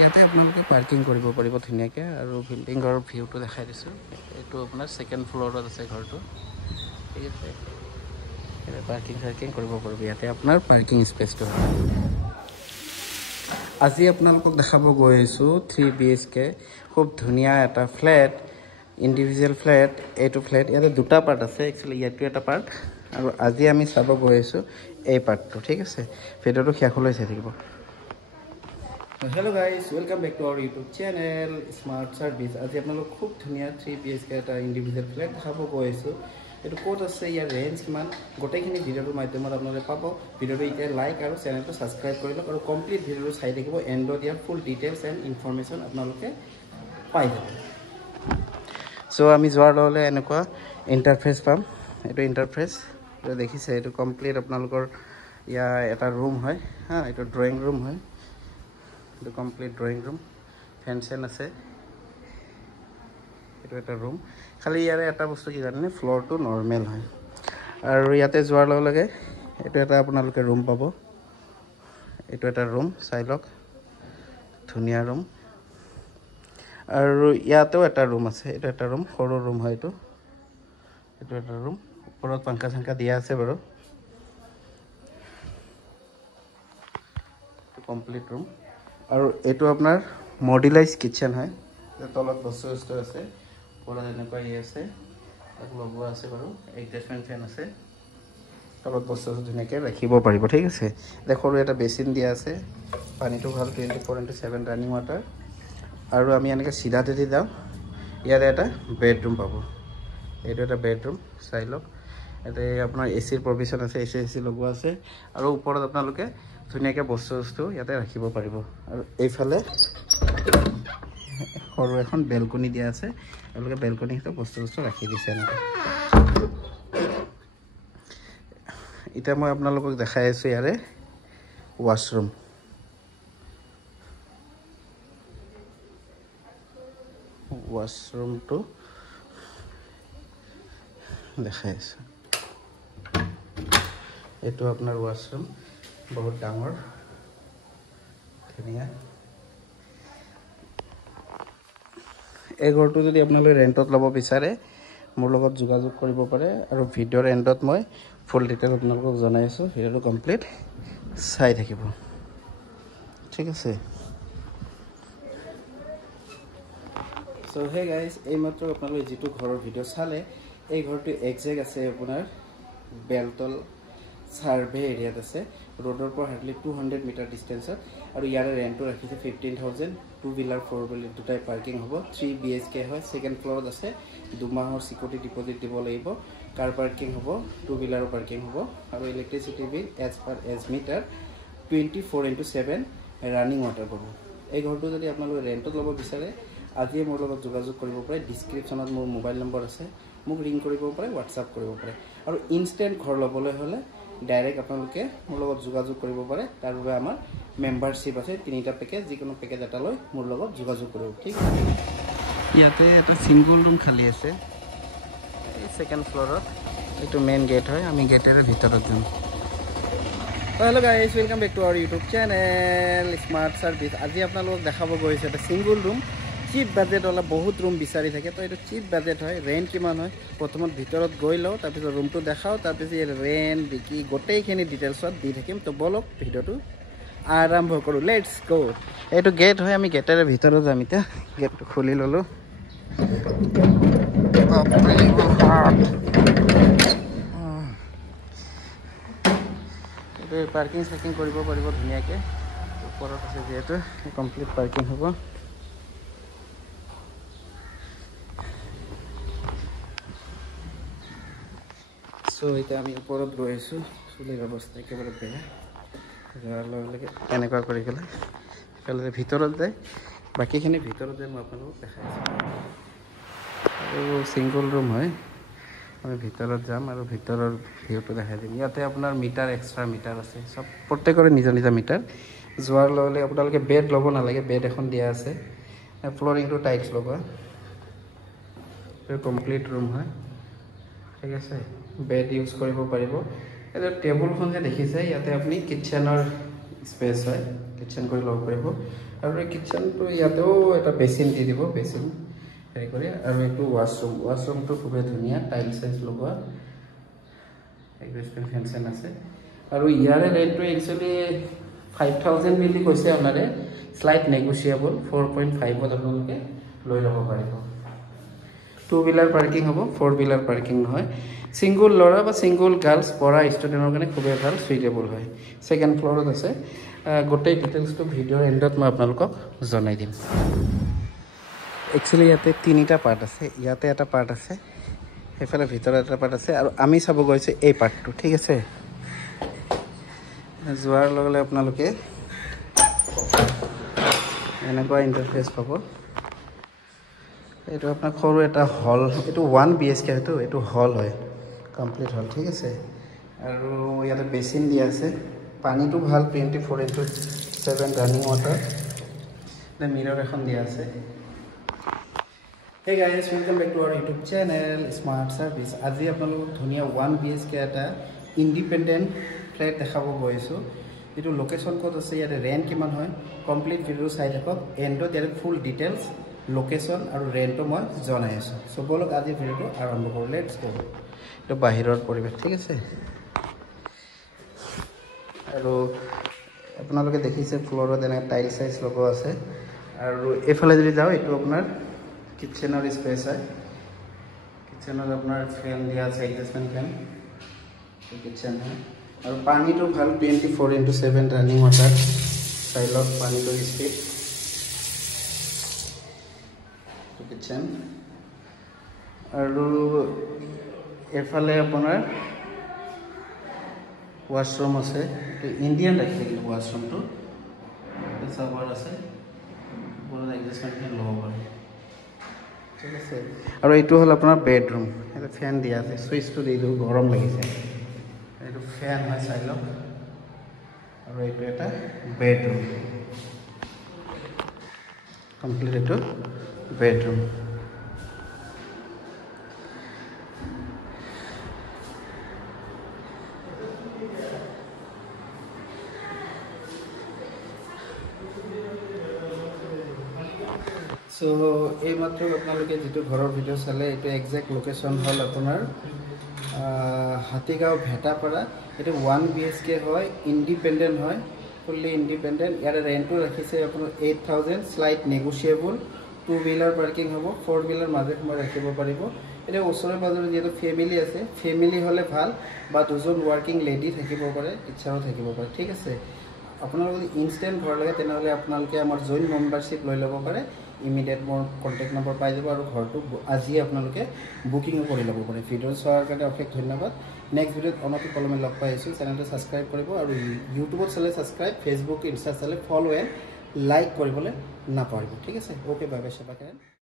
ইয়াতে আপোনালোকে পাৰ্কিং কৰিব পাৰিব ধুনীয়াকৈ আৰু বিল্ডিঙৰ ভিউটো দেখাই দিছোঁ এইটো আপোনাৰ ছেকেণ্ড ফ্ল'ৰত আছে ঘৰটো ঠিক আছে ইয়াতে পাৰ্কিং কৰিব পাৰিব ইয়াতে আপোনাৰ পাৰ্কিং স্পেচটো আজি আপোনালোকক দেখাব গৈ আছোঁ 3 BHK খুব ধুনীয়া এটা ফ্লেট ইণ্ডিভিজুৱেল ফ্লেট এইটো ফ্লেট ইয়াতে দুটা পাৰ্ট আছে একচুৱেলি ইয়াতো এটা পাৰ্ট আৰু আজি আমি চাব গৈ আছোঁ এই পাৰ্টটো ঠিক আছে ভিডিঅ'টো শেষলৈ চাই থাকিব Hello guys, welcome back to our YouTube channel Smart Service. আজি আপোনালোক খুব ধুনীয়া 3 BHK এটা ইণ্ডিভিজুৱেল ফ্লেট দেখাব গৈ আছোঁ এইটো ক'ত আছে ইয়াৰ ৰেঞ্জ কিমান গোটেইখিনি ভিডিঅ'টোৰ মাধ্যমত আপোনালোকে পাব ভিডিঅ'টো এতিয়া লাইক আৰু চেনেলটো ছাবস্ক্ৰাইব কৰি লওক আৰু কমপ্লিট ভিডিঅ'টো চাই থাকিব এণ্ডত ইয়াৰ ফুল ডিটেইলছ এণ্ড ইনফৰমেশ্যন আপোনালোকে পাই যাব চ' আমি যোৱাৰ লগে লগে এনেকুৱা ইণ্টাৰফেচ পাম এইটো ইণ্টাৰফেচ এইটো দেখিছে এইটো কমপ্লিট আপোনালোকৰ ইয়াৰ এটা ৰুম হয় হা এইটো ড্ৰয়িং ৰুম হয় The complete drawing room ফেন আছে এইটো এটা ৰুম খালি ইয়াৰে এটা বস্তু কি জানেনে ফ্ল'ৰটো নৰ্মেল হয় আৰু ইয়াতে যোৱাৰ লগে লগে এইটো এটা আপোনালোকে ৰুম পাব এইটো এটা ৰুম চাই লওক ধুনীয়া ৰুম আৰু ইয়াতেও এটা ৰুম আছে এইটো এটা ৰুম সৰু ৰুম হয় এইটো এটা ৰুম ওপৰত পাংখা চাংখা দিয়া আছে বাৰু কমপ্লিট ৰুম আৰু এইটো আপোনাৰ মডুলাইজ কিচেন হয় তলত বস্তু আছে ওপৰত এনেকুৱা আছে তাক লগোৱা আছে বাৰু এডজাষ্টমেণ্ট ফেন আছে তলত বস্তু ধুনীয়াকৈ ৰাখিব পাৰিব ঠিক আছে সৰু এটা বেচিন দিয়া আছে পানীটো ভাল 24/7 ৰানিং ৱাটাৰ আৰু আমি এনেকৈ চিধাতে দি যাওঁ ইয়াতে এটা বেডৰুম পাব এইটো এটা বেডৰুম চাই লওক ইয়াতে আপোনাৰ এচিৰ প্ৰভিজন আছে এচি লগোৱা আছে আৰু ওপৰত আপোনালোকে ধুনীয়াকৈ বস্তু ইয়াতে ৰাখিব পাৰিব আৰু এইফালে সৰু এখন বেলকনি দিয়া আছে তেওঁলোকে বেলকনিতে বস্তু ৰাখি দিছে এনেকৈ এতিয়া মই আপোনালোকক দেখাই আছোঁ ইয়াৰে ৱাছৰুমটো দেখাই আছোঁ এইটো আপোনাৰ ৱাছৰুম বহুত ডাঙৰ ধুনীয়া এই ঘৰটো যদি আপোনালোকে ৰেণ্টত ল'ব বিচাৰে মোৰ লগত যোগাযোগ কৰিব পাৰে আৰু ভিডিঅ'ৰ এণ্ডত মই ফুল ডিটেইল আপোনালোকক জনাই আছোঁ ভিডিঅ'টো কমপ্লিট চাই থাকিব ঠিক আছে চ' হে গাইজ এইমাত্ৰ আপোনালোকে যিটো ঘৰৰ ভিডিঅ' চালে এই ঘৰটো একজেক্ট আছে আপোনাৰ বেলতল সাৰ্ভে এৰিয়াত আছে ৰোডৰ পৰা হাৰ্ডলি 200 মিটাৰ ডিষ্টেঞ্চত আৰু ইয়াৰে ৰেণ্টটো ৰাখিছে 15,000 টু হুইলাৰ ফ'ৰ হুইলাৰ দুটাই পাৰ্কিং হ'ব 3 BHK হয় ছেকেণ্ড ফ্ল'ৰত আছে 2 মাহৰ চিকিউৰিটি ডিপ'জিট দিব লাগিব কাৰ পাৰ্কিং হ'ব টু হুইলাৰৰ পাৰ্কিং হ'ব আৰু electricity bill as meter 24/7 running water পাব এই ঘৰটো যদি আপোনালোকে ৰেণ্টত ল'ব বিচাৰে আজিয়ে মোৰ লগত যোগাযোগ কৰিব পাৰে ডিছক্ৰিপশ্যনত মোৰ মোবাইল নম্বৰ আছে মোক ৰিং কৰিব পাৰে হোৱাটছআপ কৰিব পাৰে আৰু ইনষ্টেণ্ট ঘৰ ল'বলৈ হ'লে ডাইৰেক্ট আপোনালোকে মোৰ লগত যোগাযোগ কৰিব পাৰে তাৰ বাবে আমাৰ মেম্বাৰশ্বিপ আছে 3টা পেকেজ যিকোনো পেকেজ এটা লৈ মোৰ লগত যোগাযোগ কৰিব ঠিক আছে ইয়াতে এটা ছিংগল ৰুম খালী আছে এই ছেকেণ্ড ফ্ল'ৰত এইটো মেইন গেট হয় আমি গেটেৰে ভিতৰত যাম hello' guys welcome back to our YouTube channel smart service আজি আপোনালোকক দেখাব গৈছে এটা ছিংগল ৰুম চিপ বাজেট অলপ বহুত ৰুম বিচাৰি থাকে তো এইটো চিপ বাজেট হয় ৰেণ্ট কিমান হয় প্ৰথমত ভিতৰত গৈ লওঁ তাৰপিছত ৰুমটো দেখাওঁ তাৰপিছত ৰেণ্ট বিকি গোটেইখিনি ডিটেইলছত দি থাকিম তো বলক ভিডিঅ'টো আৰম্ভ কৰোঁ লেটছ গ' এইটো গেট হয় আমি গেটেৰে ভিতৰত যাম এতিয়া গেটটো খুলি ল'লোঁ এইটো পাৰ্কিং চাৰ্কিং কৰিব পাৰিব ধুনীয়াকৈ ওপৰত আছে যিহেতু কমপ্লিট পাৰ্কিং হ'ব চ' এতিয়া আমি ওপৰত গৈ আছোঁ চুলিৰ অৱস্থা একেবাৰে বেয়া যোৱাৰ লগে লগে এনেকুৱা কৰি পেলাই একেলগে ভিতৰত যায় বাকীখিনি ভিতৰত যায় মই আপোনালোকক দেখাই আছোঁ আৰু ছিংগল ৰুম হয় আমি ভিতৰত যাম আৰু ভিতৰৰ ভিউটো দেখাই দিম ইয়াতে আপোনাৰ মিটাৰ এক্সট্ৰা মিটাৰ আছে চব প্ৰত্যেকৰে নিজৰ নিজৰ মিটাৰ যোৱাৰ লগে লগে আপোনালোকে বেড ল'ব নালাগে বেড এখন দিয়া আছে ফ্ল'ৰিংটো টাইলছ লগোৱা এইটো কমপ্লিট ৰুম হয় ঠিক আছে বেড ইউজ কৰিব পাৰিব এইটো টেবুলখন যে দেখিছে ইয়াতে আপুনি কিটচেনৰ স্পেচ হয় কিচেন কৰি ল'ব পাৰিব আৰু এই কিচেনটো ইয়াতেও এটা বেচিন দি দিব বেচিন হেৰি কৰি আৰু এইটো ৱাশৰুমটো খুবেই ধুনীয়া টাইল চাইজ লগোৱা এক্সিষ্টিং ফেনচন আছে আৰু ইয়াৰে ৰেটটো একচুৱেলি 5000 বুলি কৈছে আপোনাৰে স্লাইট নেগোচিয়েবল 4.5ত আপোনালোকে লৈ ল'ব পাৰিব 2 হুইলাৰ পাৰ্কিং হ'ব 4 হুইলাৰ পাৰ্কিং নহয় সিঙ্গল ল'ৰা বা সিঙ্গল গাৰ্লছ পঢ়া ষ্টুডেণ্টৰ কাৰণে খুবেই ভাল সুইটেবল হয় সেকেন্ড ফ্ল'ৰত আছে গোটেই ডিটেইলছটো ভিডিঅ'ৰ এণ্ডত মই আপোনালোকক জনাই দিম একচুৱেলি ইয়াতে তিনিটা পাৰ্ট আছে ইয়াতে এটা পাৰ্ট আছে সেইফালে ভিতৰত এটা পাৰ্ট আছে আৰু আমি চাব গৈছোঁ এই পাৰ্টটো ঠিক আছে যোৱাৰ লগে লগে আপোনালোকে এনেকুৱা ইণ্টাৰফেচ পাব এইটো আপোনাৰ সৰু এটা হল এইটো 1 BHK হয়তো এইটো হল হয় কমপ্লিট হল ঠিক আছে আৰু ইয়াতে বেচিন দিয়া আছে পানীটো ভাল 24/7 ৰানিং ৱাটাৰ মিৰৰ এখন দিয়া আছে Hey guys, welcome back to our YouTube channel Smart Service. আজি আপোনালোকক ধুনীয়া 1 BHK এটা ইন্ডিপেন্ডেন্ট ফ্ল্যাট দেখাব গৈছো এটো লোকেশন ক'ত আছে ইয়াতে ৰেন্ট কিমান হয় কমপ্লিট ভিডিও চাই থাকক এন্ডত ইয়াতে ফুল ডিটেইলছ লোকেশন আৰু ৰেন্টটো মই জনাই আছো সো বলক আজি ভিডিওটো আৰম্ভ কৰো লেটস গো এটো বাহিৰৰ পৰিবেশ ঠিক আছে আৰু আপোনালোকে দেখিছে ফ্লোৰত এনে টাইল সাইজ লগোৱা আছে আৰু এফালে যদি যাও এটো আপোনাৰ কিচেনৰ স্পেস হয় কিচেনৰ আপোনাৰ ফ্যান দিয়া আছে এডজাস্টমেন্ট ফ্যান কিচেন হয় আৰু পানীটো ভাল 24/7 ৰানিং ৱাটাৰ চাইলত পানীটো স্পীড কিচেন আৰু এফালে আপোনাৰ ওয়াশৰুম আছে ইন্ডিয়ান ৰাখিলে ওয়াশৰুমটো সাবাৰ আছে পুৰো এডজাস্টমেন্ট ফ্যান ল'ব পাৰে ঠিক আছে আৰু এইটো হল আপোনাৰ বেডৰুম এটা ফ্যান দিয়া আছে সুইচটো দিলো গৰম লাগিছে এইটো ফ্যান হয় চাইল আৰু এইটো এটা বেডৰুম কমপ্লিট এইটো বেডৰুম সো এই মাত্ৰ আপোনালোকে যেটো ঘৰৰ ভিডিও চালে এটো এক্সাক্ট লোকেশন হল আপোনাৰ হাতীগাঁও ভেটাপাৰা এটো 1 BHK হয় ইন্ডিপেন্ডেন্ট হয় ফুললি ইন্ডিপেন্ডেন্ট ইয়াৰ ৰেন্টটো ৰাখিছে আপোনাৰ 8000 স্লাইট নেগোচিয়েবল 2 হুইলাৰ পাৰ্কিং হ'ব 4 হুইলাৰ মাজে সময় ৰাখিব পাৰিব এটা ওচৰে পাজৰে যেটো ফ্যামিলি আছে ফ্যামিলি হলে ভাল বা দুজন ওয়াৰ্কিং লেডি থাকিব পাৰে ইচ্ছাও থাকিব পাৰে ঠিক আছে আপোনালোকে ইনস্ট্যান্ট ঘৰ লাগে তেনেহলে আপোনালোকে আমাৰ জইন মেম্বাৰশিপ লৈ ল'ব পাৰে ইমিডিয়েট মোৰ কন্টাক্ট নম্বৰ পাই যাব আৰু ঘৰটো আজি আপোনালোকে বুকিং কৰি ল'ব পাৰে ভিডিও চোৱাৰ কাৰণে অশেষ ধন্যবাদ নেক্সট ভিডিওত অনতি পলমে লগ পাই আছো চেনেলটো সাবস্ক্ৰাইব কৰিব আৰু ইউটিউবত চালে সাবস্ক্ৰাইব ফেসবুক ইনষ্টা চালে ফলো এণ্ড লাইক কৰিবলৈ নাপাহৰিব ঠিক আছে ওকে বাই বাই